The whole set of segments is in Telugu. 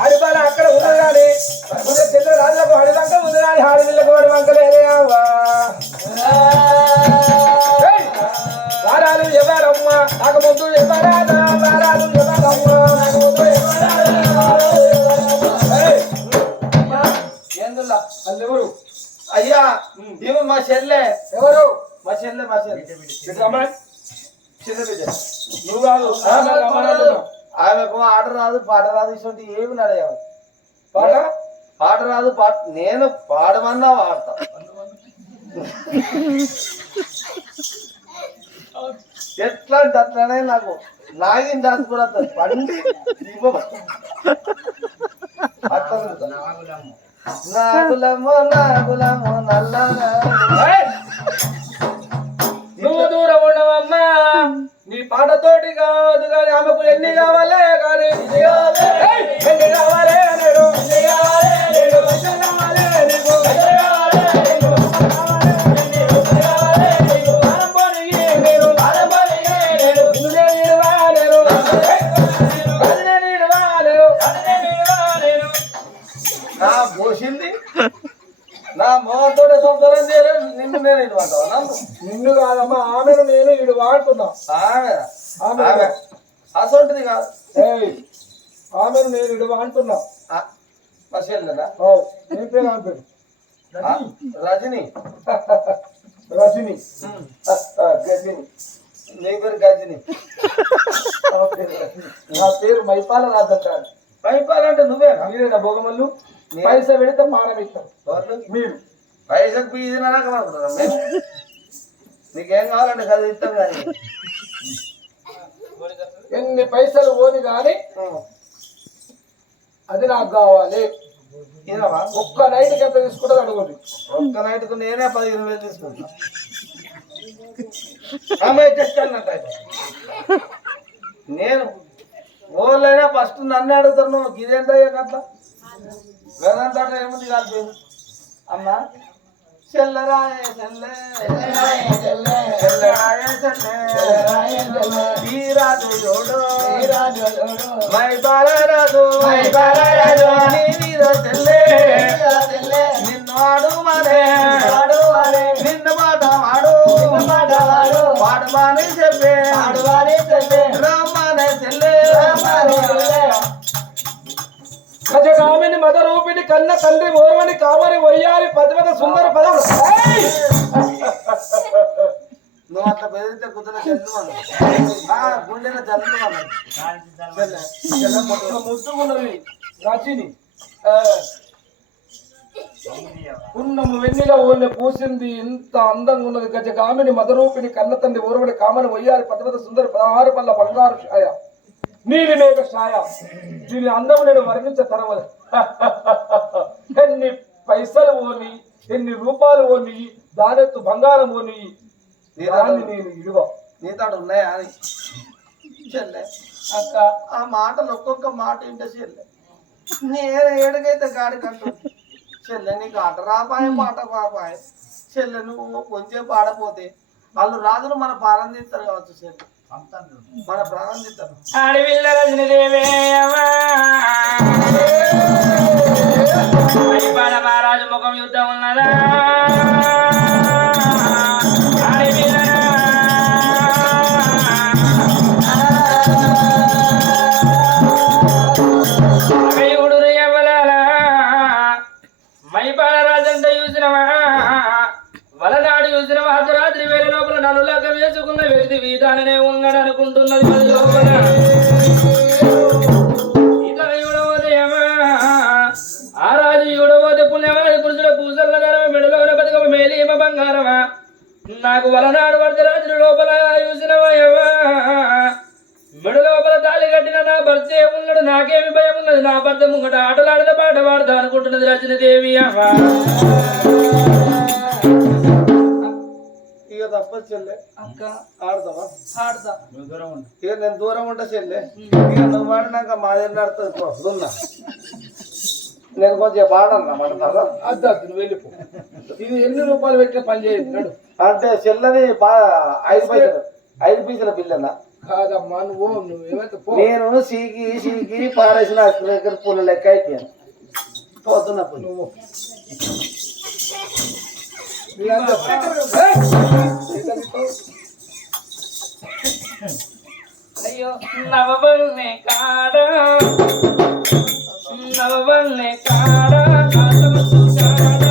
హరిపాల అక్కడ ఉన్నది కానీ చిన్న రాజులకు హరివంక ఉంది కానీ హాడిలకు హరివంక లేదే అవ్వా వారాలు ఎవరమ్మ నాకు ముందు ఎవరాదా వారాలు ఎవరమ్మ నాకు ముందు ఏందుల్లా అల్లెవరు అయ్యా ఇవి మా చెల్లె ఎవరు మా చెల్లె చిన్న బిడ్డ నువ్వు కాదు ఆమెకు ఆట రాదు పాట రాదు ఇటువంటి ఏమి నడయాలి పాట పాట రాదు పాట నేను పాడమన్నా వాడతా ఎట్లా అంటే అట్లనే నాకు నాగిన డాన్స్ కూడా పండి నాగులమ్మో నాగులమ్మో నల్ల నువ్వు దూరం ఉండవమ్మా నీ పాటతోటి కాదు కానీ ఆమెకు ఎన్ని కావాలే కానీ ఎన్ని కావాలే నేను నా పోసింది నా మోహంతోనే సంసారం చేయలేదు నిన్ను నేను ఇది అంటావా నన్ను నిన్ను కాదమ్మా ఆమెను నేను ఇడు వాడుతున్నా ఆమె అసొంటిది కాదు ఆమెను నేను ఇడు వాడుతున్నా మా చెల్లెనా ఏం పేరు ఆమె పేరు రజని రజని గజని నీ పేరు గజని నా పేరు మైపాల రాజంటారు పైపాలంటే నువ్వేనా మీరేనా భోగమల్లు పైసా పెడితే పానం ఇస్తాం మీరు పైసకు పీజీ అనుకుంటున్నా మేము నీకేం కావాలంటే కదా ఇస్తాం కానీ ఎన్ని పైసలు ఓని కానీ అది నాకు కావాలి ఒక్క నైట్కి ఎంత తీసుకుంటుంది అడుగుంది ఒక్క నైట్కు నేనే 15,000 తీసుకుంటా ఆమె చెప్తానంట నేను ఓళ్ళైనా ఫస్ట్ నన్ను అడుగుతారు నువ్వు ఇదేంటో అట్లా వేదంతా ఏముంది కాదు అమ్మా చెల్లరాయ చెల్లె చెల్లరాయ చెల్లె రాజు జోడు మై బాలరాజు నీ మీద చెల్లె నిన్ను అడుగు మానే నిన్ను మాట వాడు వాడమని చెప్పే రమ్మనే చెల్లె గజగామిని మదరూపిణి కన్న తండ్రి ఓర్వని కామని వయ్యారి పదిమత సుందర పదం నువ్వు అట్లా బెదిరితే కుదిర చెల్లు గుండెల జల్లు ముద్దుకున్నది రచిని పున్నము వెన్నెల ఓళ్ళ పూసింది ఇంత అందంగా ఉన్నది గజగామిని మదరూపిణి కన్న తండ్రి ఓర్వని కామని వయ్యారి పదిమత సుందర 16 పల్ల బంగారు ఛాయ నీలి మేఘ ఛాయ దీని అందం నేను వర్ణించ తరవదు ఎన్ని పైసలు ఓని ఎన్ని రూపాయలు ఓని దానెత్తు బంగారం ఓని దాన్ని నేను ఇడువ నీతాడు ఉన్నాయా అని చెల్లె అక్క ఆ మాటలు ఒక్కొక్క మాట ఏంటో చెల్లె నేను ఏడుగైతే గాడి కంటు చెల్లె నీకు ఆట రాపాయ పాట పాపాయ చెల్లె నువ్వు కొంచెం పాడపోతే వాళ్ళు రాజులు మన పాలన తీస్తారు కావచ్చు చెల్లె మన ప్రాణం తీస్తారు ఆడవిల్ల రజనీదేవే మహారాజు ముఖం యుద్ధం ఉన్నదా మైపాల రాజంట చూసినవా వలనాడు చూసినవా అర్ధరాత్రి వేల లోపల నలులాగా వేసుకున్న వ్యక్తి వీధాననే ఉన్నాడు అనుకుంటున్నది మరి లోపల ఇతర యుడవోదయమా ఆ రాజు యుడవోదే పుణ్యవాది పురుషుల పూసల గరవ మెడలోన బతుకమ మేలీమ బంగారమా నాకు వలనాడు అర్ధరాత్రి లోపల చూసినవా మెడ లోపల తాళి కట్టిన నా భర్తే ఉన్నాడు నాకేమి భయం ఉన్నది నా భర్త ముంగట ఆటలాడిన పాట పాడతా అనుకుంటున్నది రచనదేవి అమ్మా ఇక తప్ప చెల్లె అక్క ఆడతావా ఆడతా ఇక నేను దూరం ఉంటా చెల్లె ఇక నువ్వు పాడినాక మాదేం ఆడుతుంది వస్తున్నా నేను కొంచెం పాడన్నా మాట అద్దు నువ్వు వెళ్ళిపో ఇది ఎన్ని రూపాయలు పెట్టిన పని చేయదు అంటే చెల్లని 5 పైసల బిల్ అన్నా కాదమ్మా నువ్వేమైతే పో. నేను సీకి సీకి పారేసిన దగ్గర పుల్ల లెక్క అయిపోయాను పోతున్నప్పుడు నువ్వు మీరంతా అయ్యో నవవల్నే కాడ నవవల్నే కాడ కాసమసు కాడ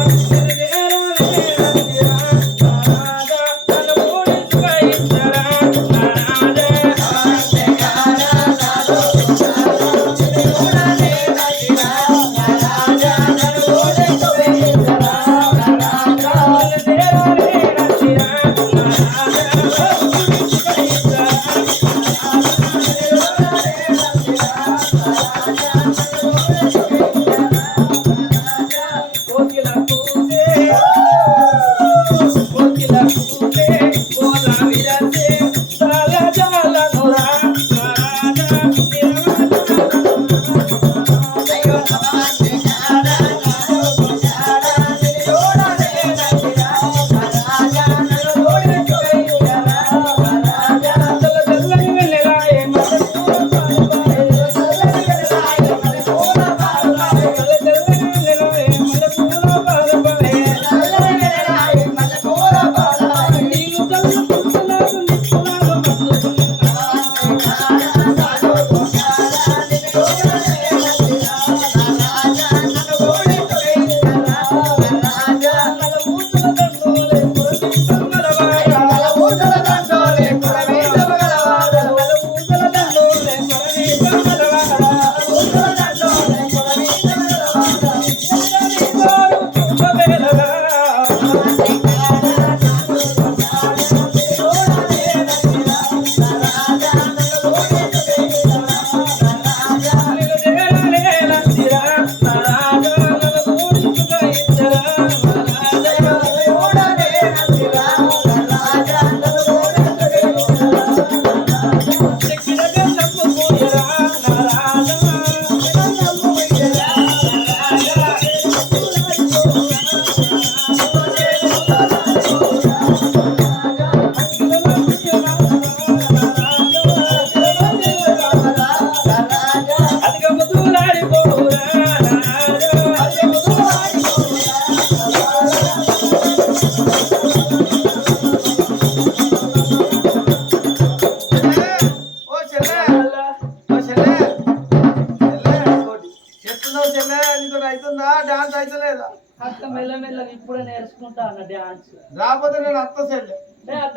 అవుతుందా డాన్స్ అవుతలేదా అక్క మెల్లమెల్లగా ఇప్పుడే నేర్చుకుంటా అన్న డాన్స్ రాకపోతే నేను అత్త చెల్లె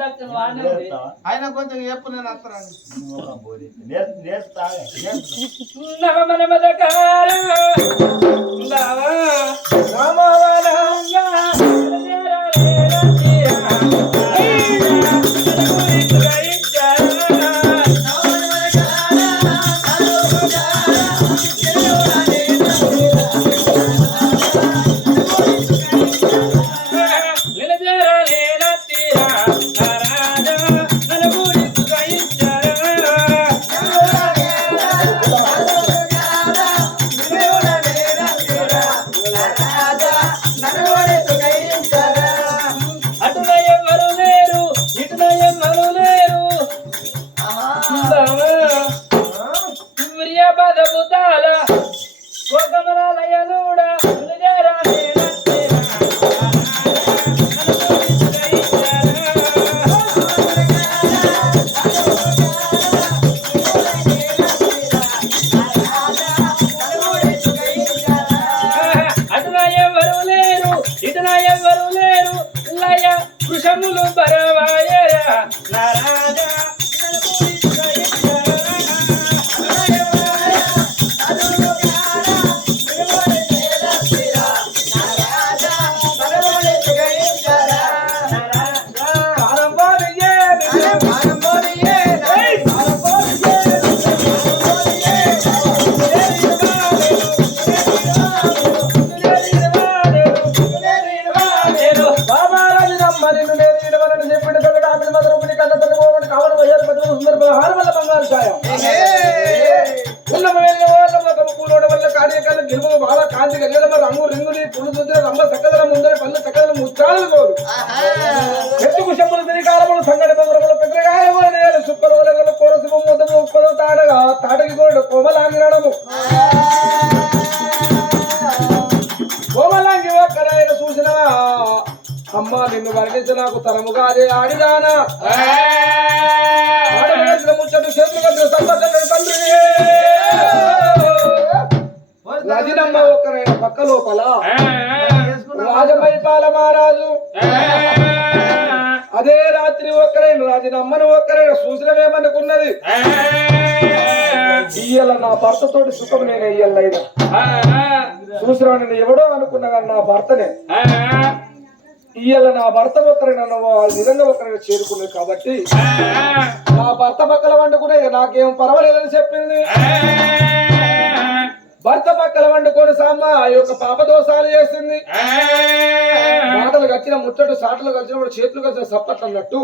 అక్క వాడినే ఉంది. ఆయన కొంచెం చెప్పు నేను అత్తరాను నవమనమదకార బావా వృషములు బరవాయరా నారాజా రంగు రింగుని పులు రంబ చక్కదనం ముందరి పళ్ళు చక్కదనం ముచ్చాలు కోరు ఎత్తుకు శంపులు తిరిగాలములు సంగడి బొమ్మలు పెద్దగాయములు సుక్కలు కోరసు వర్ణించి నాకు తరముగా అదే ఆడిదానా ఆడవలసిన ముచ్చట చేతులు కలిసిన సంపద తండ్రి రాజనమ్మ ఒక్కరైన పక్క లోపల రాజమైపాల మహారాజు అదే రాత్రి ఒక్కరైన రాజనమ్మను ఒక్కరైన చూసినవేమనుకున్నది ఇయ్యాల నా భర్తతోటి సుఖం నేను ఇయ్యాలైనా చూసినవాడిని ఎవడో అనుకున్నా కానీ నా భర్తనే ఇయ్యాల నా భర్త ఒక్కరైనా ఆ విధంగా ఒకరైనా చేరుకున్నది కాబట్టి నా భర్త పక్కల వండుకునే నాకేం పర్వాలేదని చెప్పింది భర్త పక్కల వండుకొని సామ్మ ఆ యొక్క పాపదోషాలు చేసింది మాటలు కచ్చిన ముచ్చట సాటలు కలిసినప్పుడు చేతులు కలిసిన సప్పట్లు అన్నట్టు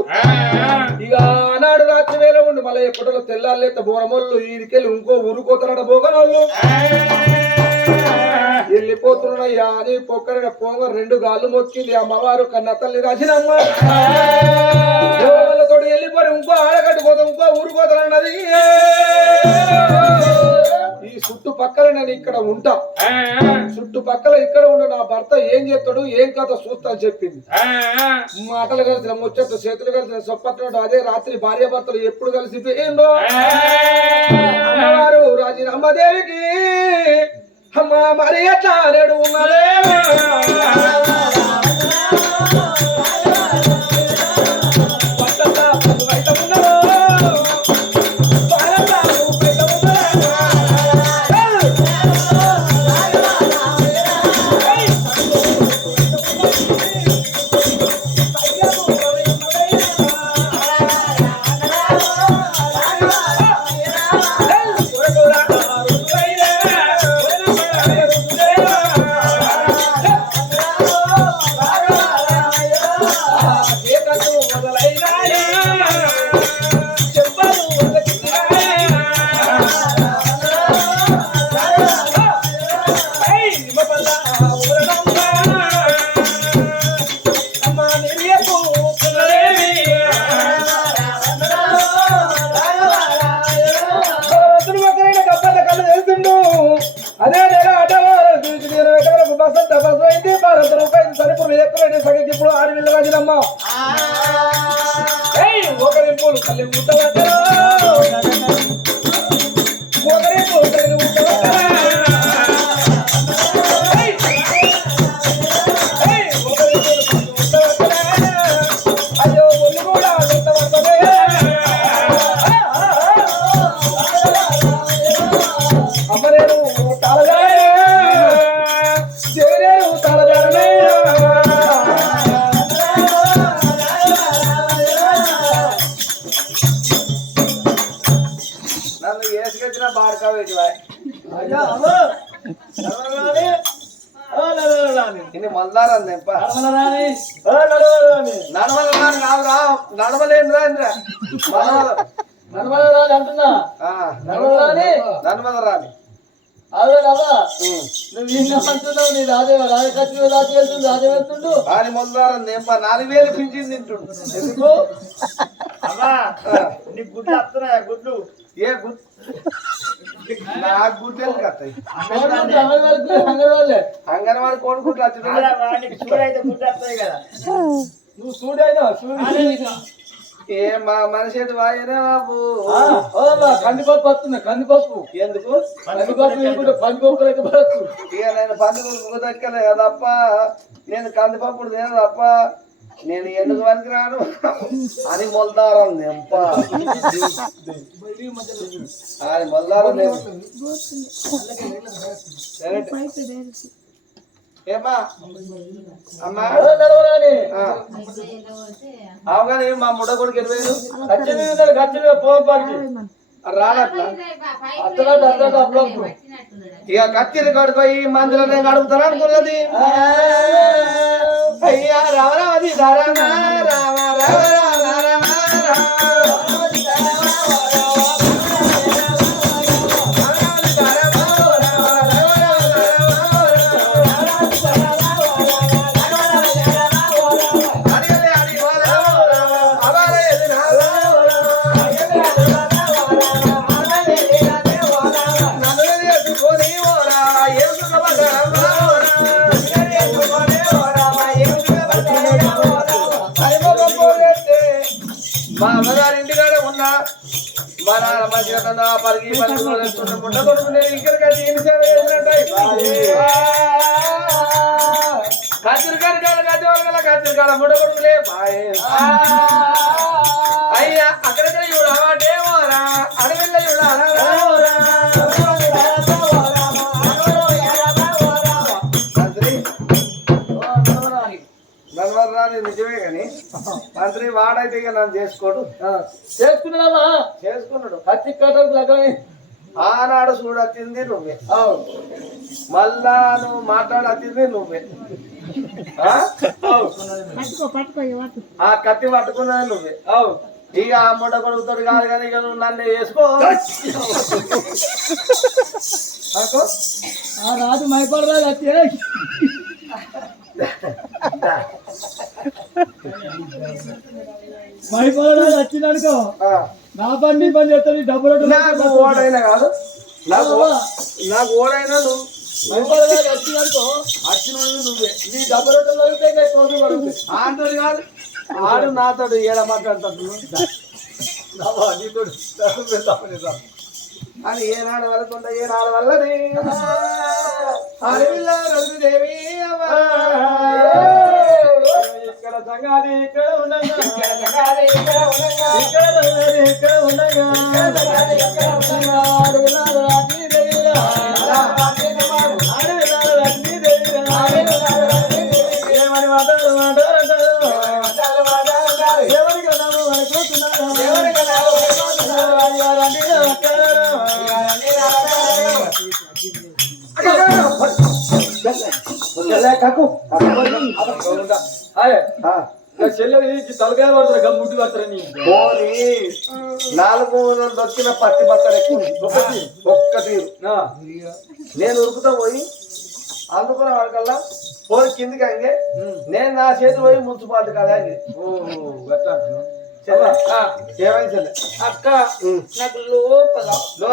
ఇక ఆనాడు రాత్రి వేళ ఉండి మళ్ళీ ఎప్పటిలో తెల్లాలేత బోరమోళ్ళు ఈడికెళ్ళి ఇంకో ఊరుకోతారట బోగనోళ్ళు వెళ్ళిపోతున్నాయ్యా అని పొక్కరిన పోంగ 2 గాళ్ళు మొక్కింది అమ్మవారు కన్న తల్లి రాజనమ్మ వాళ్ళతోటి వెళ్ళిపోయి ఇంకో ఆడగట్టుకోతా ఇంకో ఊరుకోతారన్నది ఈ చుట్టుపక్కల నేను ఇక్కడ ఉంటా చుట్టుపక్కల ఇక్కడ ఉండి నా భర్త ఏం చేస్తాడు ఏం కథ చూస్తా అని చెప్పింది మాటలు కలిసిన ముచ్చట్లు చేతులు కలిసిన సొప్పట్లు అదే రాత్రి భార్య భర్తలు ఎప్పుడు కలిసి ఏందో అమ్మవారు రాజనమ్మదేవికి అమ్మ మరి ఎట్లా నేడు ఉన్నదే అదే సరిపూర్లు ఎక్కువ సగతి ఇప్పుడు 6 వేల రాజనమ్మ ఒకరింపులు కళ్ళు ముట్టవచ్చా ఒకరింపులు కళ్ళు ముట్టవచ్చా అయ్యో ఒళ్ళు కూడా ముట్టవచ్చే అమ్మరేను తాళగా దేవరేను తాళగానే నన్ను ఏసుకొచ్చిన బాడకా పెట్టివా ఇన్ని మల్లారని తెంప నడవలేను రాని నడమల రాని అంటున్నా నడమల రాని అదేనవ్వా నువ్వు ఇన్నంటున్నావు నీ రాజకచ్చి రాజు వెళ్తుండు రాజు వెళ్తుండు అని మొదలారం నేప 4000 పింఛన్ తింటుండు ఎందుకు అమ్మా నీ గుడ్లు వస్తున్నాయా గుడ్లు ఏ గుడ్ నా గుడ్డలు కత్తాయి అంగన్వాడి కోడుకుంటూ నీకు చూడ అయితే గుడ్లు వస్తాయి కదా నువ్వు చూడైనా చూడు ఏ మా మనిషి వాయనే బాబు కందిపప్పు వస్తుంది కందిపప్పు ఎందుకు కందిపప్పు పందిపప్పు లెక్క పడచ్చు ఇక నేను పండుగ దక్కలే కదప్ప నేను కందిపప్పుడు తిన తప్ప నేను ఎందుకు పనికి రాను అని మొల్దారం నెంప అని మొల్దారం ఏమా అమ్మా అవగానే మా ముడ కొడుకు 20,000 గచ్చి పోపడికి రానట్లా అప్పుడు ఇక కత్తిరి కడిపోయి మందులనే గడుపుతాను అనుకున్నది అయ్యా రామరామది రామ రామ రామ రామ రామ కన్నా పరిగి ముట్ట కొడుకునే ఇక్కడికి ఏం సేవ చేసినట్టాయి కచ్చిరికాడ ముట్ట కొడుకులే బాయ్ అయ్యా అక్కడికి చూడవాటేమోరా అడవిల్ల చూడాలరా నన్ను నిజమే కానీ మంత్రి వాడైతే ఇక నన్ను చేసుకోడు చేసుకున్నావా చేసుకున్నాడు కత్తి కట్టకు లగ్గమే ఆనాడు చూడొచ్చింది నువ్వే మళ్ళా నువ్వు మాట్లాడొచ్చింది నువ్వే ఆ కత్తి పట్టుకున్నది నువ్వే ఇక ఆ ముట్ట కొడుకుతాడు కాదు కానీ ఇక నువ్వు నన్ను వేసుకో రాజు మైపడరాదు వచ్చే మైపడరాదు వచ్చిందనుకో నా బండి పని చేస్తాను డబ్బులు నాకు ఓడైనా కాదు నాకు ఓడైనా నువ్వు మైపడరాదు వచ్చిందనుకో వచ్చిన నువ్వే నీ డబ్బులు కొడుకు ఆంటోడు కాదు ఆడు నాతోడు ఏడ మాట్లాడతాడు అని ఏనాడు వల్ల ఏనాడు వల్లది దేవి ఇక్కడ సంగాది ఇక్కడ ఉండగా ఇక్కడ ఉండగా అడవిలాలు రాత్రి దేవిరా అడవిలాలు రాత్రి దేవిరా ఏమని మాట్లాడు ఎవరికి చెల్లెకి తలకాయ పడతారు గమ్ముట్టి పడతారని నాలుగు దొక్కిన పత్తి బత్తలు ఎక్కువ ఒక్క తీరు నేను ఉరుకుతా పోయి అందుకున్న వాడికల్లా పోయి కిందికి అంగే నేను నా చేతి పోయి మున్సిపాలిటీ కదా ఏమైంది చెల్లె అక్క నాకు లోపల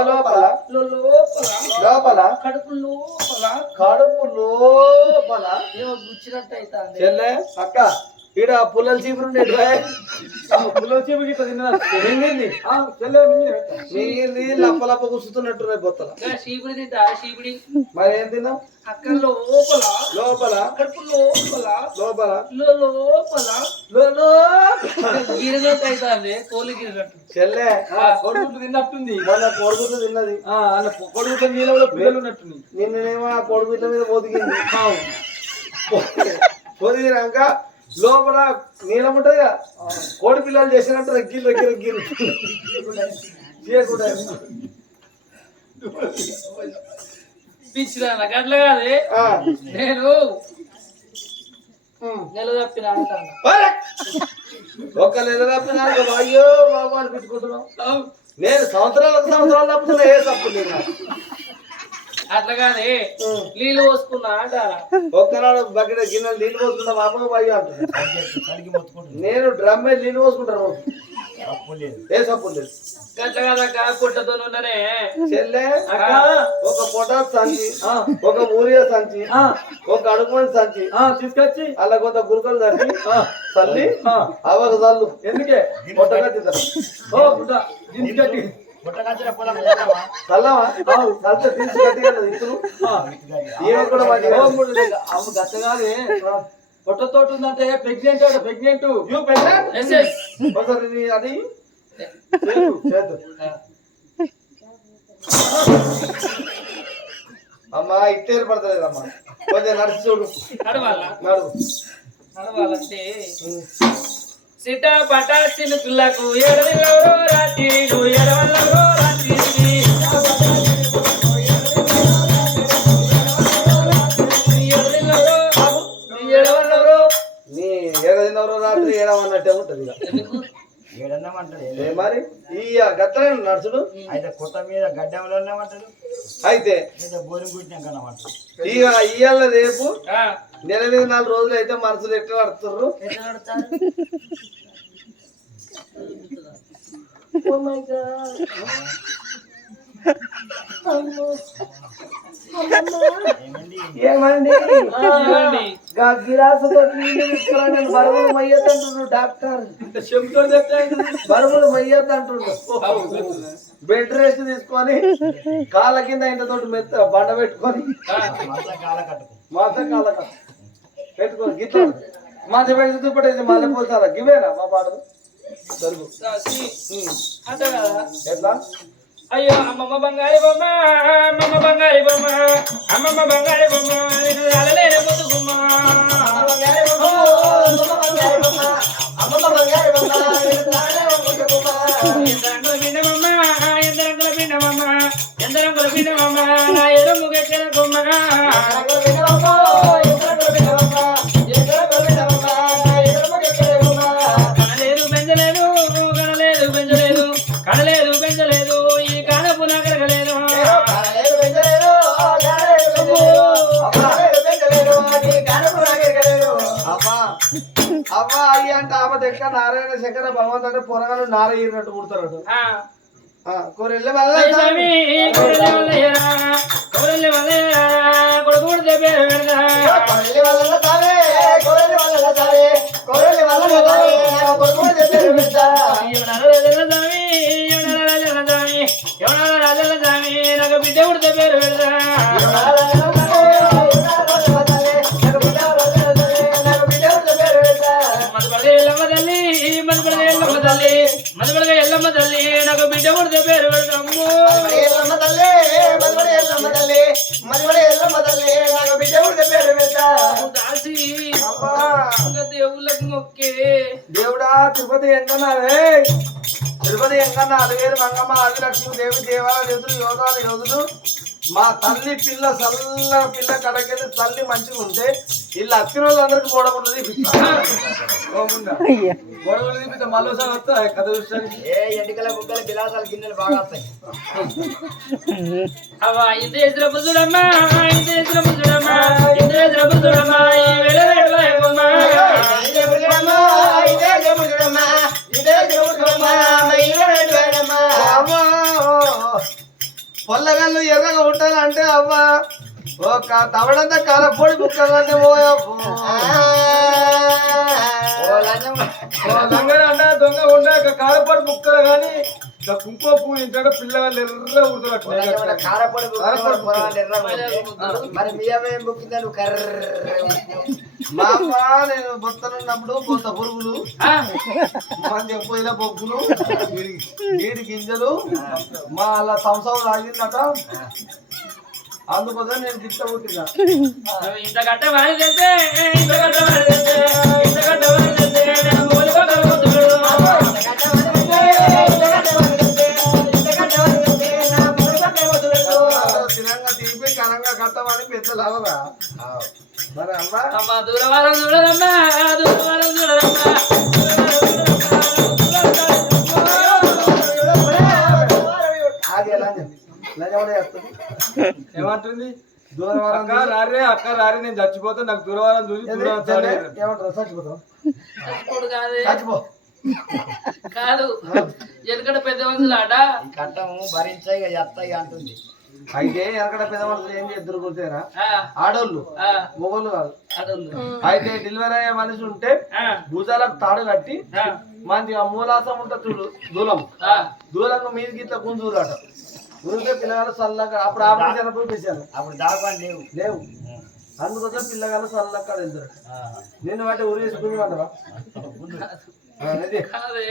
లోపల లోపల లోపల కడుపు లోపల కడుపు లోపల ఏమో గుచ్చినట్టు అవుతుంది చెల్లె అక్క ఈడ పుల్లల చీపురు పుల్ల చీపు గిట్ట మింగింది చెల్లె మింగింది లప్ప లప్ప కూర్చుతున్నట్టు బొత్తల చీపుడి తింటా చీపుడి మరి ఏం తిన్నాం అక్క లోపల లోపల కడుపు లోపల లోపల లోపల గిరినట్టు అవుతుంది కోళ్ళు గిరినట్టు చెల్లె కొడుకు తిన్నట్టుంది మొన్న కొడుకుతో తిన్నది కొడుకుతో నీళ్ళలో పిల్లలు ఉన్నట్టుంది నిన్నేమో ఆ కొడుకుల మీద పొదిగింది పొదిగినాక లోపల నీలం ఉంటదిగా కోడి పిల్లలు చేసినట్టు రగ్గిలు చేయకుండా పిచ్చిరా నాకు అట్లా కాదు నేను నెల తప్పిన ఒక్క నెల తప్పినా అయ్యో బాబు అనిపించుకుంటున్నావు నేను సంవత్సరాలు తప్పుతున్నా ఏ తప్పు లేదు అట్లా కాదే నీళ్ళు పోసుకున్నా అంటారా ఒక్కనాడు బకెట్ గిన్నెలు నీళ్ళు పోసుకుంటా బాబు అయ్యో అంటున్నా నేను డ్రమ్మే నీళ్ళు పోసుకుంటాను ఏ తప్పు లేదు అట్లా కాదక్క పుట్టతో ఉన్ననే చెల్లె ఒక పొటాస్ సంచి ఒక ఊరియా సంచి ఒక అడుగుమని సంచి తీసుకొచ్చి అలా కొంత గురుకలు తట్టి తల్లి అవక చల్లు ఎందుకే పొట్టగట్టి చల్లవా చల్లితే తీసి కట్టి ఇతను ఈమె కూడా గచ్చగానే పొట్టతోటి ఉందంటే ప్రెగ్నెంట్ ఒకసారి అది చేతు అమ్మా ఇట్టే ఏర్పడతలేదమ్మా కొంచెం నడిచి చూడు నడువు నడవాలంటే సిటా పటా చినుకులకు ఎడవెల్లవరో రాత్రిలు ఎడవెల్లవరో రాత్రిలు నీ ఏడదినవరో రాత్రి ఏడవన్నట్టే ఉంటది మరి ఈ గట్లనే నడుచుడు అయితే కొత్త మీద గడ్డంలో ఉన్నామంటాడు అయితే బోరింగ్ కుట్టినాక ఇక ఇవాళ రేపు నెల మీద 4 రోజులు అయితే మనసులు ఎట్లా నడుతుర్రు ఏమండి ఏమండి ఇవ్వండి. గా గిలాసుతో నీళ్ళు తీసుకురా నేను బరువులు మొయ్యొద్దంటుండు డాక్టర్ చెబుతో చెప్తే బరువులు మొయ్యొద్దంటుండు బెడ్ రెస్ట్ తీసుకొని కాళ్ళ కింద ఇంతతోటి మెత్త బండ పెట్టుకొని మంచం కాల కట్టుకో మాత్రం కాళ్ళ పెట్టుకొని గిట్ల మంచి పెట్టి దుప్పటి మళ్ళీ పోతారా గివేనా మా పాటలు జరుగు అంతే కదా. ఎట్లా అయ్యో అమ్మమ్మ బంగారి బొమ్మ, అమ్మమ్మ బంగారి బొమ్మ, అమ్మమ్మ బంగారి బొమ్మ, నీకు అలలేని ముద్దుగుమ్మ. ఎందరంగుల పిండమమ్మ, ఎందరంగుల పిండమమ్మ, ఎందరంగుల పిండమమ్మ, నా ఎరుము గెట్టెల బొమ్మ. కనలేదు పెంచలేదు, కనలేదు పెంచలేదు, కనలేదు పెంచలేదు, ఈ కానపు నగరగలేదు. అవ్వా అవ్వా అయ్యి అంటే ఆమె దగ్గర నారాయణ శంకర భగవంతు అంటే పొరగాలు నారయ్యినట్టు పుడతారట కొరెళ్ళ వల్ల స్వామి కొరలి వల్లయ్యరా, కొరలి వల్లయ్యరా, కొడుకు పుడితే పేరు పెడతా. ఎవనాల రాజల స్వామి, ఎవనాల రాజల స్వామి, ఎవనాల రాజల స్వామి, నాకు బిడ్డ పుడితే పేరు పెడతా. మధుపడగ ఎల్లమ్మ తల్లి, మధుపడగ ఎల్లమ్మ తల్లి, మధుపడగ ఎల్లమ్మ తల్లి, నాకు బిడ్డ పుడితే పేరు పెడతాము. దాసి ఇంకా దేవుళ్ళకు మొక్కే. దేవుడా తిరుపతి ఎంకన్నారే తిరుపతి ఎంకన్నా అలివేరు మంగమ్మ ఆదిలక్ష్మి దేవి దేవాల యోధులు యోధాల యోధులు మా తల్లి పిల్ల చల్ల పిల్ల కడకెళ్ళి తల్లి మంచిగా ఉంటే వీళ్ళు అచ్చిన వాళ్ళందరికీ గొడవలు గొడవలు తీపితే మళ్ళీ ఒకసారి వస్తాయి కథ చూస్తానికి. ఏ ఎంటికల బుగ్గల బిలాసాలు గిన్నెలు బాగా వస్తాయి అవ్వ ఇంత ఎదురు బుద్ధుడమ్మా, ఇంత ఎదురు బుద్ధుడమ్మా, ఇంత ఎదురు బుద్ధుడమ్మా, ఈ వేళ వేడుకోయమ్మా. పొల్లగల్లు ఎర్రగా ఉంటానంటే అవ్వ ఒక తవడంతా కాలపొడి బుక్కలంటే దొంగ అన్నా దొంగ ఉండాక కాలపాటు ముక్కలు కానీ కుంకుమ పువ్వు ఇంటాడు పిల్లగాళ్ళు ఎర్ర ఉడుతున్నట్టు కారపొడి మరి బియ్యం బుక్కిందా నువ్వు కర్ర మా అమ్మ నేను బొత్తనున్నప్పుడు కొంత పురుగులు మంచి పోయిన బొగ్గులు నీటి గింజలు మా అలా సంవత్సరం తాగిందట అందుకోసం నేను గిట్ట పుట్టిన ఇంత గట్ట వారి తెస్తే, ఇంత గట్ట వారి తెస్తే, ఇంత గట్ట వారి తెస్తే, నాకు ఒలిపొగ బుద్ధుడు. తినంగా తీపి కనంగా కట్టమని పెద్దలు అవరా మరి అమ్మ అమ్మ దూరవారం చూడదమ్మా, దూరవారం చూడదమ్మా. అది ఎలా వస్తుంది ఏమంటుంది దూరవారం అక్క రారే అక్క రారి నేను చచ్చిపోతా నాకు దూరవారం చూసి దూరం చాలు. ఏమంటారు చచ్చిపోతాం ఇప్పుడు కాదే, చచ్చిపో కాదు ఎందుకంటే పెద్ద మనుషులాట. ఈ కట్టము భరించాయి ఇక ఎత్తాయి అంటుంది అయితే ఎక్కడ పెద్ద మనుషులు ఏం చేద్దరు కొడితేరా ఆ, ఆడోళ్ళు ఆ, మొగోళ్ళు కాదు అదుంది. అయితే డెలివరీ అయ్యే మనిషి ఉంటే ఆ, భుజాలకు తాడు కట్టి ఆ, మంచిగా మూలాసం ఉంటుంది చూడు దూలం ఆ. దూలంగా మీదకి ఇట్లా గుంజూరాట గురితే పిల్లగాలు చల్లగా అప్పుడు ఆపరేషన్ చేశాను అప్పుడు దాకాలు లేవు లేవు అందుకోసం పిల్లగాలు చల్లగా వెళ్తారు నిన్ను బట్టి ఉరేసి గుంజుమంటారా కాదే.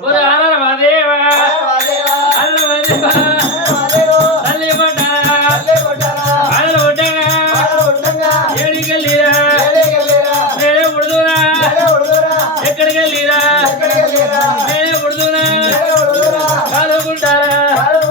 ఒరే ఆరాధన మాదేవా, ఆరాధన మాదేవా.